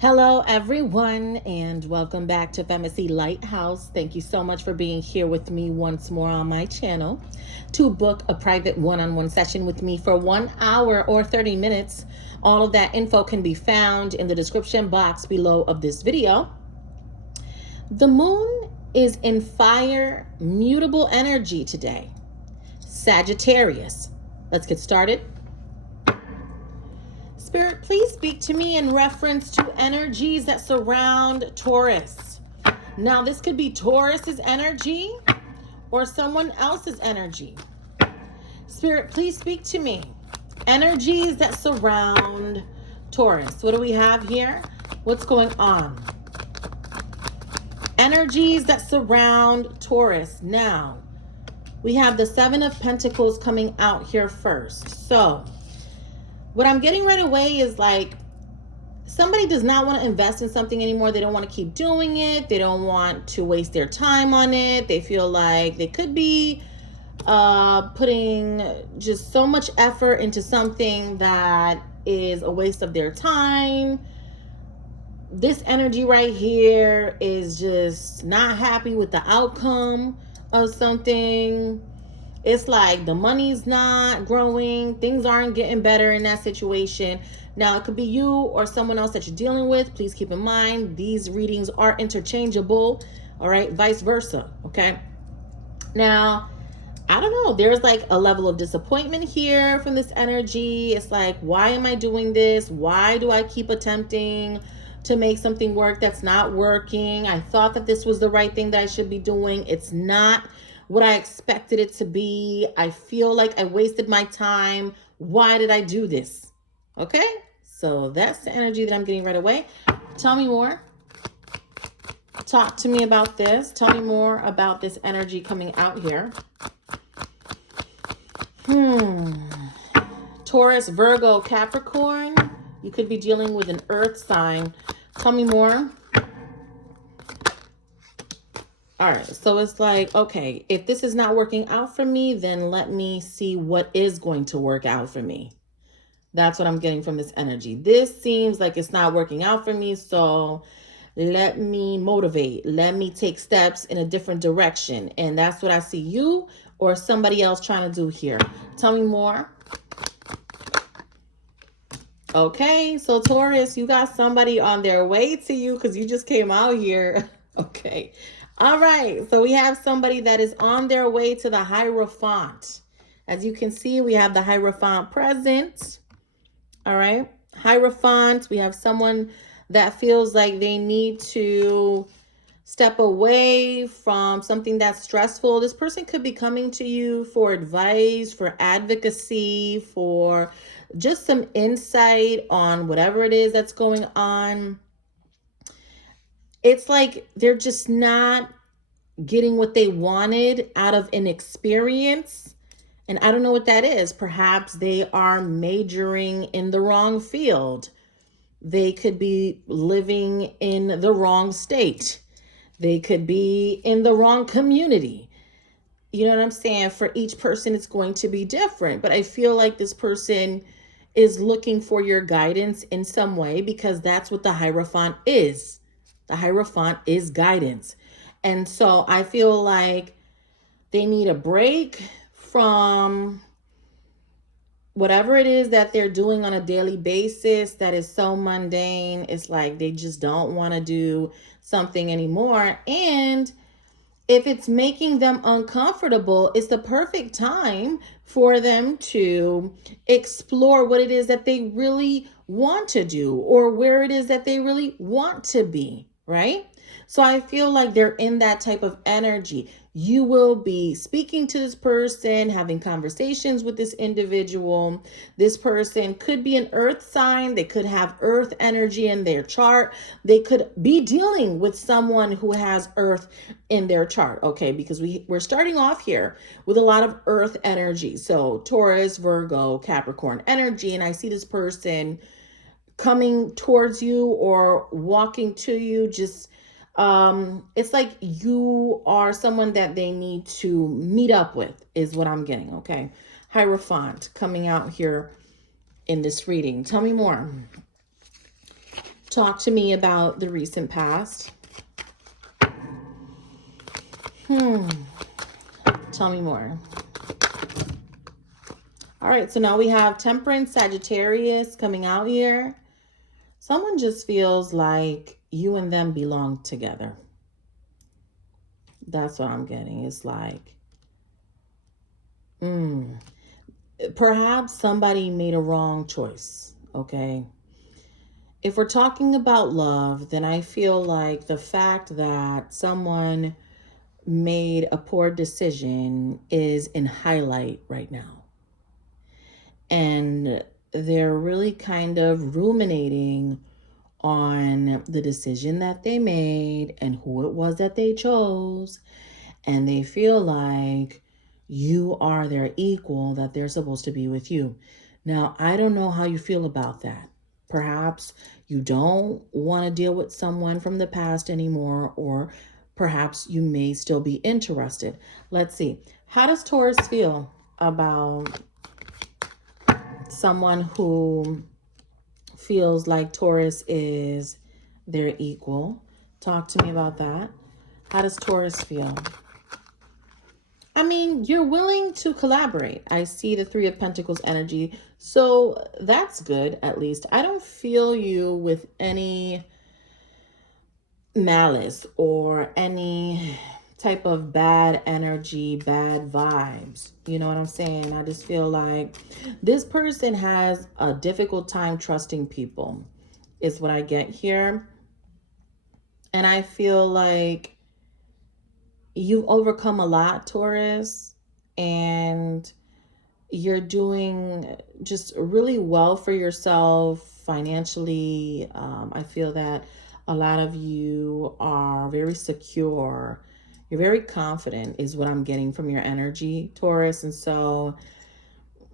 Hello, everyone, and welcome back to FEMACY'S LightHouse. Thank you so much for being here with me once more on my channel. To book a private one-on-one session with me for 1 hour or 30 minutes, all of that info can be found in the description box below of this video. The moon is in fire mutable energy today, Sagittarius. Let's get started. Spirit, please speak to me in reference to energies that surround Taurus. Now, this could be Taurus's energy or someone else's energy. Spirit, please speak to me. Energies that surround Taurus. What do we have here? What's going on? Energies that surround Taurus. Now, we have the Seven of Pentacles coming out here first. So, what I'm getting right away is like somebody does not want to invest in something anymore. They don't want to keep doing it. They don't want to waste their time on it. They feel like they could be putting just so much effort into something that is a waste of their time. This energy right here is just not happy with the outcome of something. It's like the money's not growing. Things aren't getting better in that situation. Now, it could be you or someone else that you're dealing with. Please keep in mind, these readings are interchangeable. All right, vice versa. Okay. Now, I don't know. There's like a level of disappointment here from this energy. It's like, why am I doing this? Why do I keep attempting to make something work that's not working? I thought that this was the right thing that I should be doing. It's not what I expected it to be. I feel like I wasted my time. Why did I do this? Okay, so that's the energy that I'm getting right away. Tell me more. Talk to me about this. Tell me more about this energy coming out here. Taurus, Virgo, Capricorn. You could be dealing with an earth sign. Tell me more. All right, so it's like, okay, if this is not working out for me, then let me see what is going to work out for me. That's what I'm getting from this energy. This seems like it's not working out for me, so let me motivate. Let me take steps in a different direction. And that's what I see you or somebody else trying to do here. Tell me more. Okay, so Taurus, you got somebody on their way to you because you just came out here. Okay. All right, so we have somebody that is on their way to the Hierophant. As you can see, we have the Hierophant present. All right, Hierophant, we have someone that feels like they need to step away from something that's stressful. This person could be coming to you for advice, for advocacy, for just some insight on whatever it is that's going on. It's like they're just not getting what they wanted out of an experience. And I don't know what that is. Perhaps they are majoring in the wrong field. They could be living in the wrong state. They could be in the wrong community. You know what I'm saying? For each person, it's going to be different. But I feel like this person is looking for your guidance in some way because that's what the Hierophant is. The Hierophant is guidance. And so I feel like they need a break from whatever it is that they're doing on a daily basis that is so mundane. It's like they just don't want to do something anymore. And if it's making them uncomfortable, it's the perfect time for them to explore what it is that they really want to do or where it is that they really want to be, right? So I feel like they're in that type of energy. You will be speaking to this person, having conversations with this individual. This person could be an earth sign. They could have earth energy in their chart. They could be dealing with someone who has earth in their chart, okay? Because we're starting off here with a lot of earth energy. So Taurus, Virgo, Capricorn energy. And I see this person coming towards you or walking to you, just it's like you are someone that they need to meet up with is what I'm getting. Okay. Hierophant coming out here in this reading. Tell me more. Talk to me about the recent past. Tell me more. All right, so now we have Temperance, Sagittarius coming out here. Someone just feels like you and them belong together. That's what I'm getting. It's like, perhaps somebody made a wrong choice, okay? If we're talking about love, then I feel like the fact that someone made a poor decision is in highlight right now. And they're really kind of ruminating on the decision that they made and who it was that they chose. And they feel like you are their equal, that they're supposed to be with you. Now, I don't know how you feel about that. Perhaps you don't want to deal with someone from the past anymore, or perhaps you may still be interested. Let's see. How does Taurus feel about someone who feels like Taurus is their equal? Talk to me about that. How does Taurus feel? I mean, you're willing to collaborate. I see the Three of Pentacles energy. So that's good, at least. I don't feel you with any malice or any type of bad energy, bad vibes. You know what I'm saying? I just feel like this person has a difficult time trusting people, is what I get here. And I feel like you've overcome a lot, Taurus, and you're doing just really well for yourself financially. I feel that a lot of you are very secure. You're very confident is what I'm getting from your energy, Taurus. And so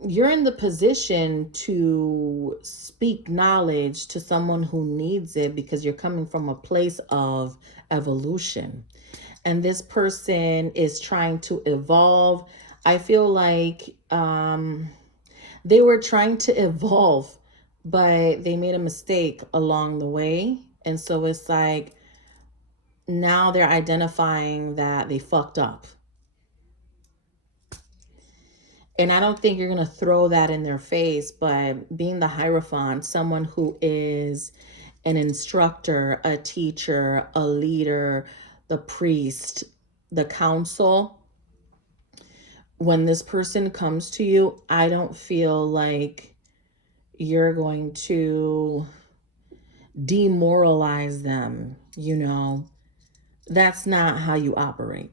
you're in the position to speak knowledge to someone who needs it because you're coming from a place of evolution. And this person is trying to evolve. I feel like they were trying to evolve, but they made a mistake along the way. And so it's like now they're identifying that they fucked up. And I don't think you're going to throw that in their face, but being the Hierophant, someone who is an instructor, a teacher, a leader, the priest, the council, when this person comes to you, I don't feel like you're going to demoralize them. You know, that's not how you operate.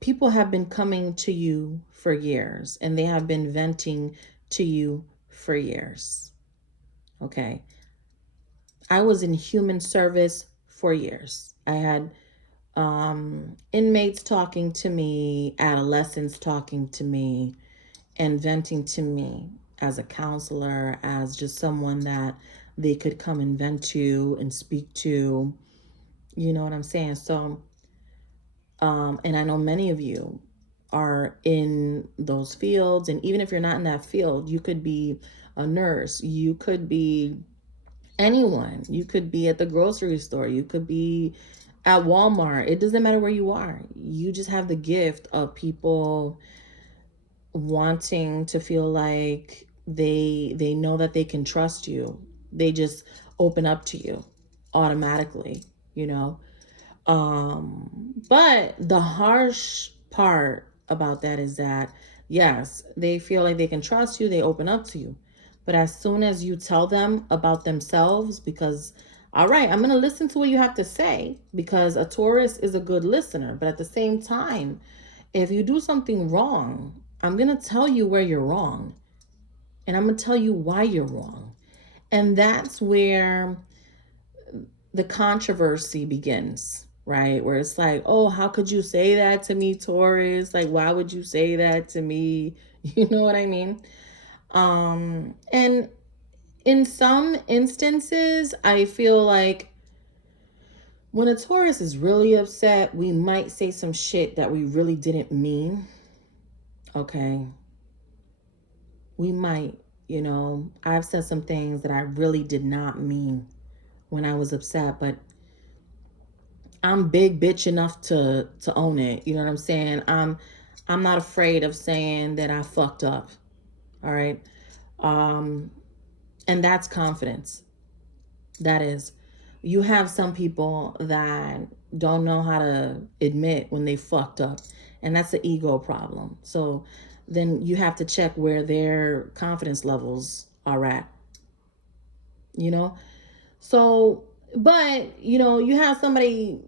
People have been coming to you for years and they have been venting to you for years. Okay. I was in human service for years. I had inmates talking to me, adolescents talking to me, and venting to me as a counselor, as just someone that they could come and vent to and speak to. You know what I'm saying? So, and I know many of you are in those fields. And even if you're not in that field, you could be a nurse. You could be anyone. You could be at the grocery store. You could be at Walmart. It doesn't matter where you are. You just have the gift of people wanting to feel like they know that they can trust you. They just open up to you automatically, you know. But the harsh part about that is that, yes, they feel like they can trust you, they open up to you. But as soon as you tell them about themselves, because, all right, I'm going to listen to what you have to say, because a Taurus is a good listener. But at the same time, if you do something wrong, I'm going to tell you where you're wrong. And I'm going to tell you why you're wrong. And that's where the controversy begins, right? Where it's like, oh, how could you say that to me, Taurus? Like, why would you say that to me? You know what I mean? And in some instances, I feel like when a Taurus is really upset, we might say some shit that we really didn't mean. Okay. We might. You know, I've said some things that I really did not mean when I was upset, but I'm big bitch enough to own it. You know what I'm saying? I'm not afraid of saying that I fucked up. All right. Um, and that's confidence. That is. You have some people that don't know how to admit when they fucked up, and that's an ego problem. So then you have to check where their confidence levels are at, you know? So, but, you know, you have somebody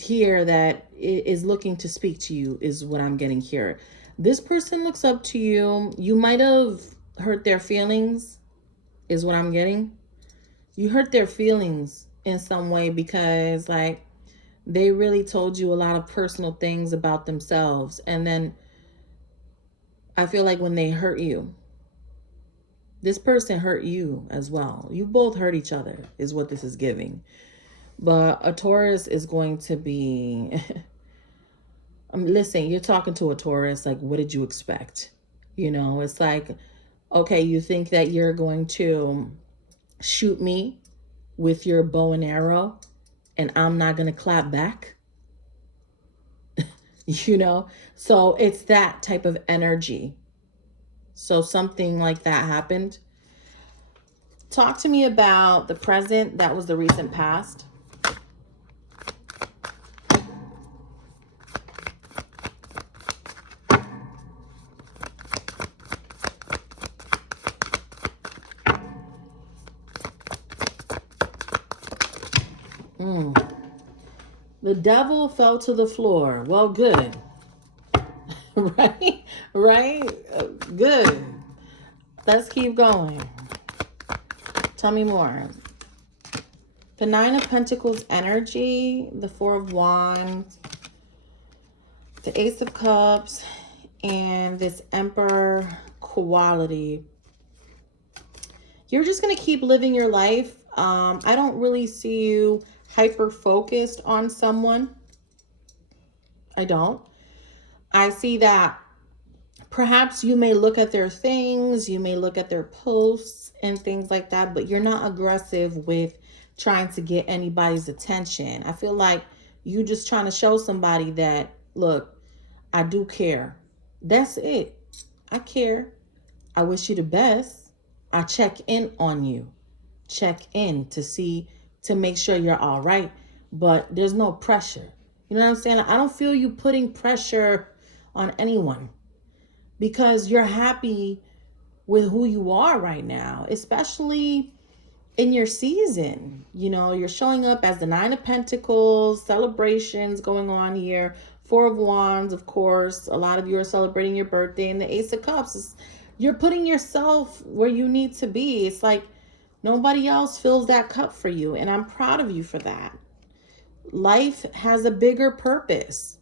here that is looking to speak to you, is what I'm getting here. This person looks up to you. You might have hurt their feelings, is what I'm getting. You hurt their feelings in some way because, like, they really told you a lot of personal things about themselves. And then I feel like when they hurt you, this person hurt you as well. You both hurt each other, is what this is giving. But a Taurus is going to be. Listen, you're talking to a Taurus. Like, what did you expect? You know, it's like, okay, you think that you're going to shoot me with your bow and arrow and I'm not going to clap back? You know? So it's that type of energy. So something like that happened. Talk to me about the present. That was the recent past. The devil fell to the floor. Well, good. Right? Right? Good. Let's keep going. Tell me more. The Nine of Pentacles energy, the Four of Wands, the Ace of Cups, and this Emperor quality. You're just going to keep living your life. I don't really see you hyper focused on someone. I don't. I see that perhaps you may look at their things, you may look at their posts and things like that, but you're not aggressive with trying to get anybody's attention. I feel like you just trying to show somebody that, look, I do care. That's it. I care. I wish you the best. I check in on you. Check in to see, to make sure you're all right. But there's no pressure. You know what I'm saying? I don't feel you putting pressure on anyone because you're happy with who you are right now, especially in your season. You know, you're showing up as the Nine of Pentacles, celebrations going on here. Four of Wands, of course. A lot of you are celebrating your birthday. And the Ace of Cups, you're putting yourself where you need to be. It's like nobody else fills that cup for you. And I'm proud of you for that. Life has a bigger purpose,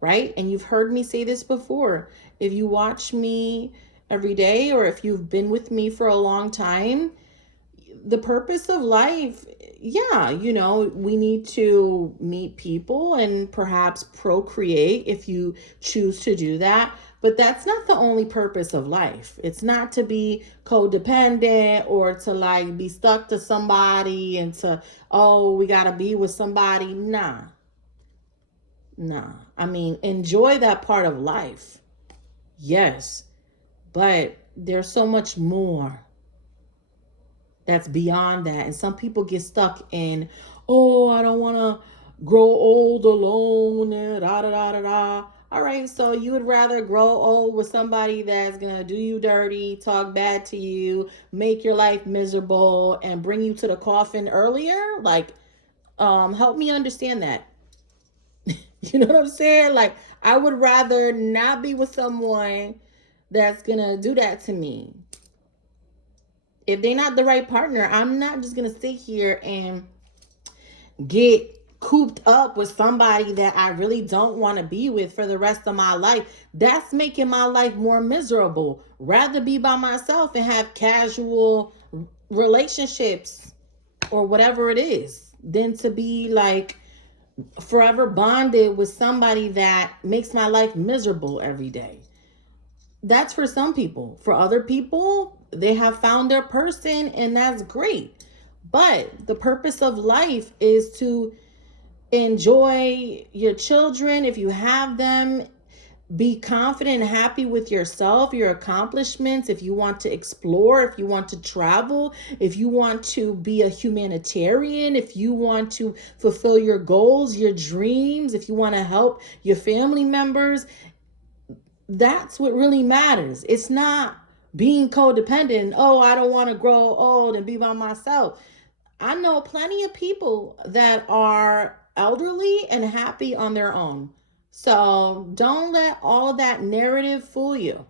right? And you've heard me say this before. If you watch me every day or if you've been with me for a long time, the purpose of life, yeah, you know, we need to meet people and perhaps procreate if you choose to do that. But that's not the only purpose of life. It's not to be codependent or to like be stuck to somebody and to, oh, we got to be with somebody. Nah. I mean, enjoy that part of life. Yes. But there's so much more that's beyond that. And some people get stuck in, oh, I don't want to grow old alone. Da, da, da, da, da. All right, so you would rather grow old with somebody that's going to do you dirty, talk bad to you, make your life miserable, and bring you to the coffin earlier? Like, help me understand that. You know what I'm saying? Like, I would rather not be with someone that's going to do that to me. If they're not the right partner, I'm not just going to sit here and get cooped up with somebody that I really don't want to be with for the rest of my life. That's making my life more miserable. Rather be by myself and have casual relationships or whatever it is than to be like forever bonded with somebody that makes my life miserable every day. That's for some people. For other people, they have found their person, and that's great. But the purpose of life is to enjoy your children if you have them. Be confident and happy with yourself, your accomplishments. If you want to explore, if you want to travel, if you want to be a humanitarian, if you want to fulfill your goals, your dreams, if you want to help your family members, that's what really matters. It's not being codependent. Oh, I don't want to grow old and be by myself. I know plenty of people that are elderly and happy on their own. So don't let all of that narrative fool you,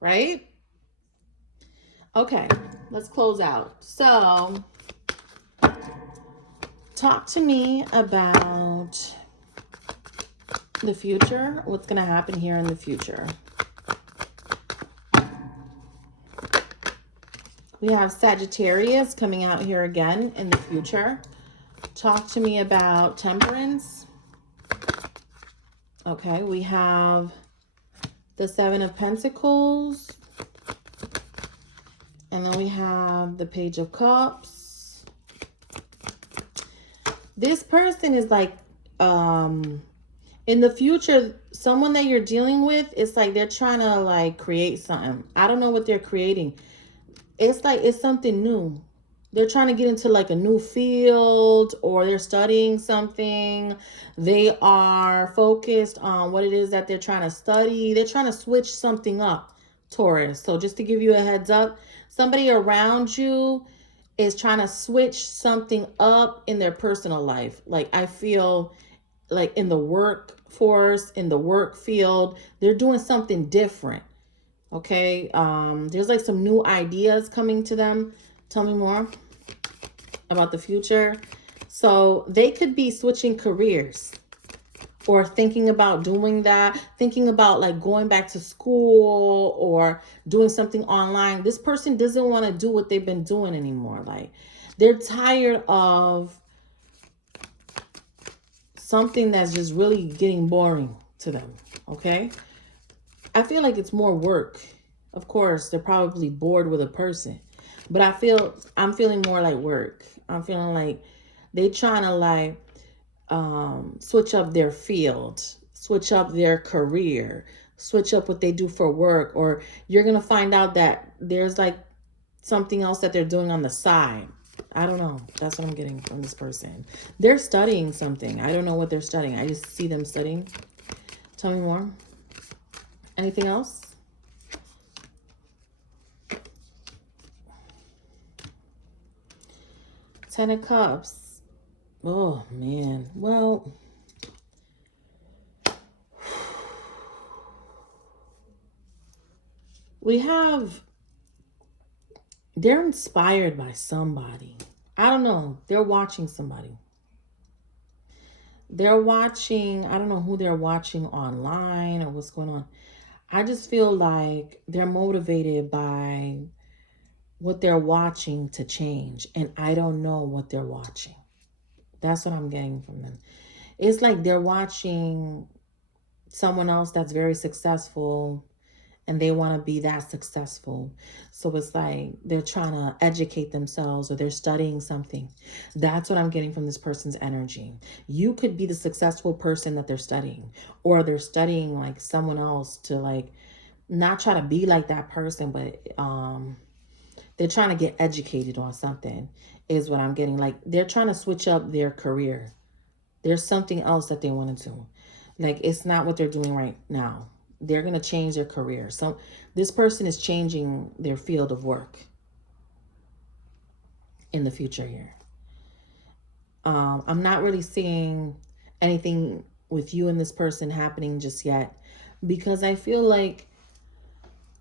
right? Okay, let's close out. So talk to me about the future, what's going to happen here in the future. We have Sagittarius coming out here again in the future. Talk to me about Temperance. Okay, we have the Seven of Pentacles. And then we have the Page of Cups. This person is like, in the future, someone that you're dealing with, it's like they're trying to like create something. I don't know what they're creating. It's like it's something new. They're trying to get into like a new field, or they're studying something. They are focused on what it is that they're trying to study. They're trying to switch something up, Taurus. So just to give you a heads up, somebody around you is trying to switch something up in their personal life. Like I feel like in the workforce, in the work field, they're doing something different. Okay, there's like some new ideas coming to them. Tell me more about the future. So they could be switching careers or thinking about doing that, thinking about like going back to school or doing something online. This person doesn't want to do what they've been doing anymore. Like they're tired of something that's just really getting boring to them. Okay. I feel like it's more work. Of course, they're probably bored with a person, but I'm feeling more like work. I'm feeling like they trying to like switch up their field, switch up their career, switch up what they do for work, or you're going to find out that there's like something else that they're doing on the side. I don't know. That's what I'm getting from this person. They're studying something. I don't know what they're studying. I just see them studying. Tell me more. Anything else? Ten of Cups. Oh, man. Well, we have, they're inspired by somebody. I don't know. They're watching somebody. They're watching, I don't know who they're watching online or what's going on. I just feel like they're motivated by what they're watching to change. And I don't know what they're watching. That's what I'm getting from them. It's like they're watching someone else that's very successful and they want to be that successful. So it's like they're trying to educate themselves or they're studying something. That's what I'm getting from this person's energy. You could be the successful person that they're studying, or they're studying like someone else to like not try to be like that person, but they're trying to get educated on something is what I'm getting. Like they're trying to switch up their career. There's something else that they want to do. Like it's not what they're doing right now. They're going to change their career. So this person is changing their field of work in the future here. I'm not really seeing anything with you and this person happening just yet, because I feel like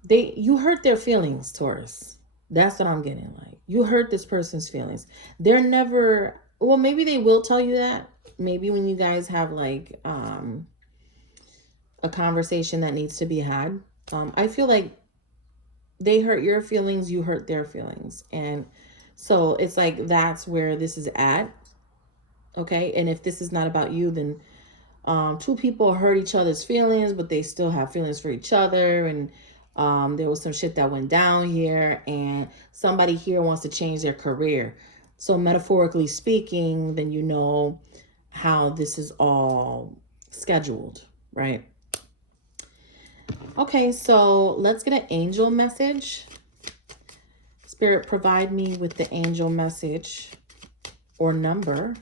you hurt their feelings, Taurus. That's what I'm getting. Like you hurt this person's feelings. They're never, well, maybe they will tell you that. Maybe when you guys have like, a conversation that needs to be had. I feel like they hurt your feelings, you hurt their feelings. And so it's like, that's where this is at. Okay. And if this is not about you, then two people hurt each other's feelings, but they still have feelings for each other. And There was some shit that went down here, and somebody here wants to change their career. So metaphorically speaking, then you know how this is all scheduled, right? Okay, so let's get an angel message. Spirit, provide me with the angel message or number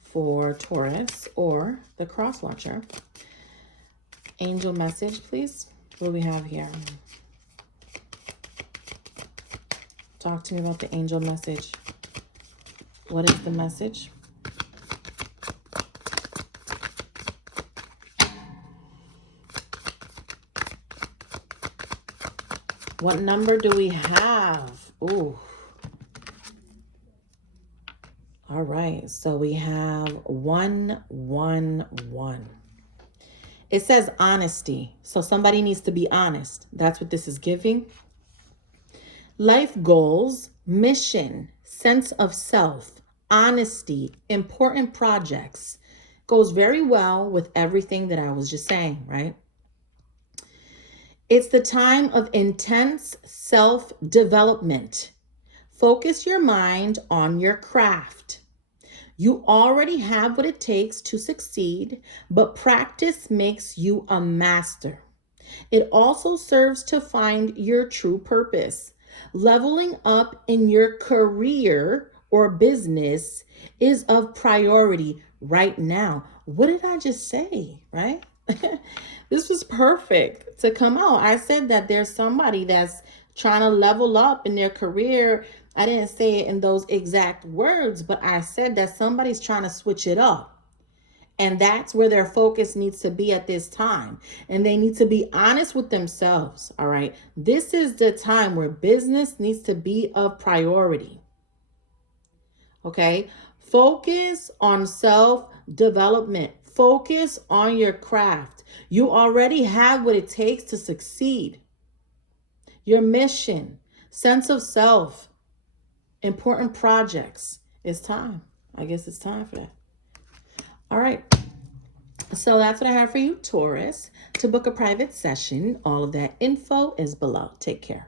for Taurus or the cross watcher. Angel message, please. What do we have here? Talk to me about the angel message. What is the message? What number do we have? Ooh. All right, so we have 111. It says honesty, so somebody needs to be honest. That's what this is giving. Life goals, mission, sense of self, honesty, important projects. Goes very well with everything that I was just saying, right? It's the time of intense self-development. Focus your mind on your craft. You already have what it takes to succeed, but practice makes you a master. It also serves to find your true purpose. Leveling up in your career or business is of priority right now. What did I just say, right? This was perfect to come out. I said that there's somebody that's trying to level up in their career. I didn't say it in those exact words, but I said that somebody's trying to switch it up. And that's where their focus needs to be at this time. And they need to be honest with themselves, all right? This is the time where business needs to be a priority, okay? Focus on self-development. Focus on your craft. You already have what it takes to succeed. Your mission, sense of self, important projects. It's time. I guess it's time for that. All right. So that's what I have for you, Taurus. To book a private session, all of that info is below. Take care.